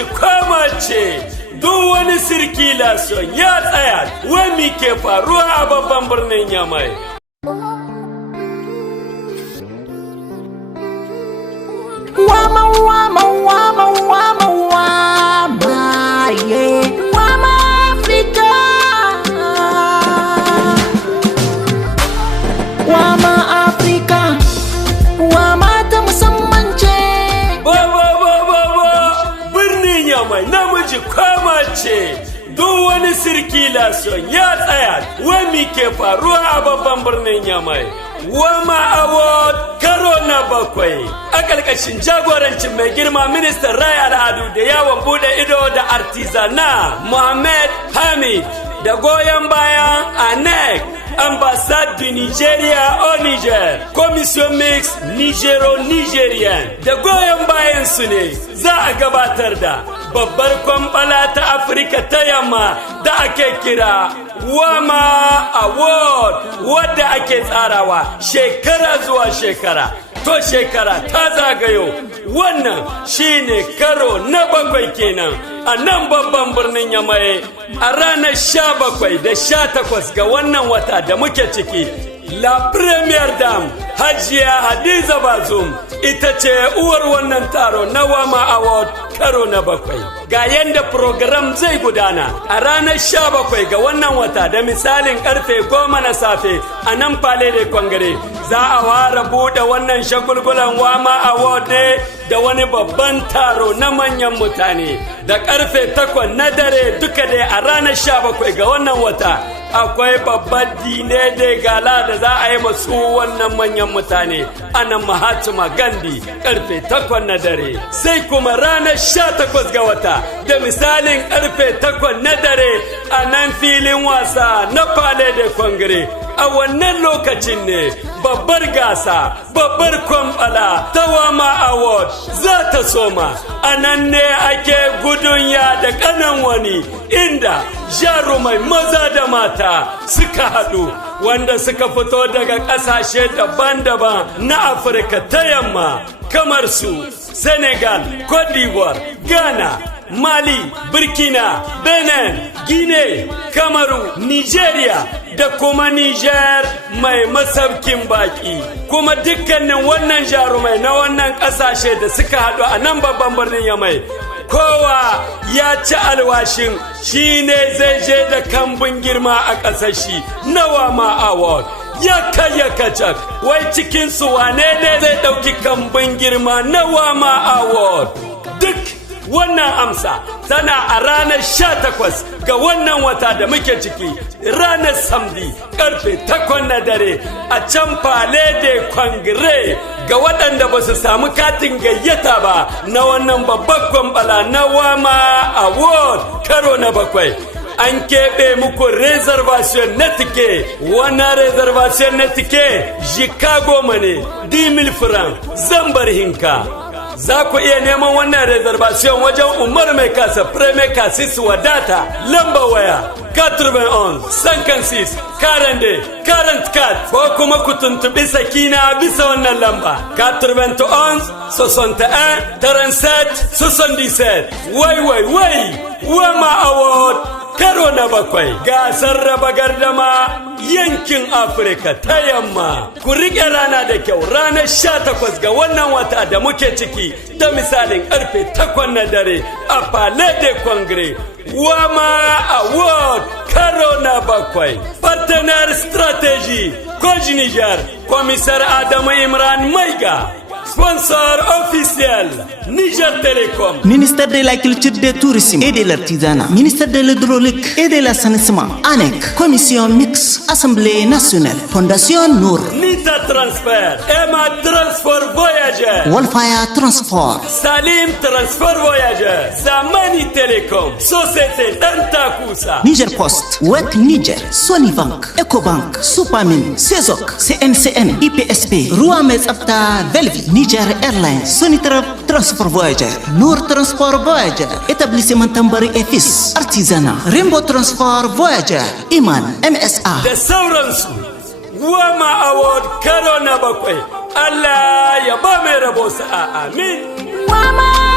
namiji ko mace duk wani circulation ya tsaya. Wai ke faruwa a babban birnin Yamai? Wama wama wama wama wama yeah. Wama Africa, wama Africa, wama ta musamman ce. Birnin Yamai namiji ko mace duk wani circulation ya tsaya. Wai ke faruwa a babban birnin Yamai? Wama Award karo na 7 a ƙarƙashin jagorancin mai girma ministan raya al'adu da yawon bude ido da artizana Mohamed Hamid da goyon bayan ANEC, ambassade du Nigeria au Niger, commission mix Nigero-Nigerian da goyon bayan su ne za a gabatar da babbar kwambala ta Afirka ta yamma da ake kira Wama Award, wadda ake tsarawa shekara zuwa shekara. To shekara ta zagayo, wannan shine karo na 7 kenan a nan babban birnin Yamai a ranar 17 da 18 ga wannan wata da muke ciki. La Première Dame Hajiya Hadiza Bazum ita ce uwar wannan taro na Wama Award karo na 7. Ga yanda program zai gudana a ranar 17 ga wannan wata da misalin karfe 10 na safe a nan Palais de Congrès. Za a ware buɗe wannan shagulgulan Wama Award ne da wani babban taro na manyan mutane da karfe 8 na dare duka dai a ranar 17 ga wannan wata. Akwai babban dine da gala da za a yi masu wannan manyan mutane a nan Mahatma Gandhi karfe 8 na dare. Sai kuma ranar 18 ga wata da misalin karfe 8 na dare a nan filin wasa na Palais de Congrès. A wannan lokacin ne babbar gasa, babbar kwambala ta Wama Award za ta soma. A nan ne ake gudun ya da kanan wani inda jarumai maza da mata suka haɗu wanda suka fito daga ƙasashe daban-daban na Afirka ta yamma kamar su Senegal, Cote d'Ivoire, Ghana, Mali, Burkina, Benin, Guinea, Kamaru, Nigeria da kuma Niger mai masaukin baki. Kuma dukkanin wannan jarumai na wannan ƙasashe da suka haɗu a nan babban birnin Yamai, kowa ya ci alwashin shi ne zai je da kambun girma a ƙasar shi na Wama Award. Ya kacak, wai cikinsu wane ne zai ɗauki kambun girma na Wama Award? Duk wannan amsa tana a ranar 18 ga wannan wata da muke ciki, ranar samdi karfe 8 na dare a can Palais de Congrès. Ga waɗanda ba su samu katin gayyata ba na wannan babban kwambala na Wama Award karo na 7, an keɓe muku reservation na tike. Wannan reservation na tike Chicago ne 10,000 francs zambar hinka. Za ku iya neman wannan reservation wajen Umar Mai Kasa Premier Kasis Wadata, lamba waya 91 56 42 44, ko kuma ku tuntubi Sakina bisa wannan lamba 91 61 37 77. Wai Wama Award karo na 7, gasar raba gardama yankin Afirka ta yamma. Ku riƙe rana da kyau, ranar 18 ga wannan wata da muke ciki da misalin karfe 8 na dare a Palais de Congrès. Wama Award karo na 7. Partenaire stratégie Koji Niger, Commissaire Adamu Imran Maiga. Sponsor officiel Niger Telecom. Ministère de la Culture, du Tourisme et de l'Artisanat. Ministère de l'Hydraulique et de l'Assainissement. ANEC. Commission mixte. Assemblée nationale. Fondation Nour. Nita Transfer. Emma Transport Voyager. Wolfire Transport. Salim Transport Voyager. Zamani Telecom. Société Dantakusa. Niger Post. WEC Niger. Sonibank. Ecobank. Supamin. Sezok. CNCN. IPSP. Rouames Apta Velvi. Niger Airlines. Sonitrap Transport Voyager. Nour Transport Voyager. Établissement Tambari et Fils. Artisanat. Rainbow Transport Voyager. Iman. MSA. Da sauransu. Wama Award karo na 7. Allah ya ba mai rabo sa'a. Amin. Wama.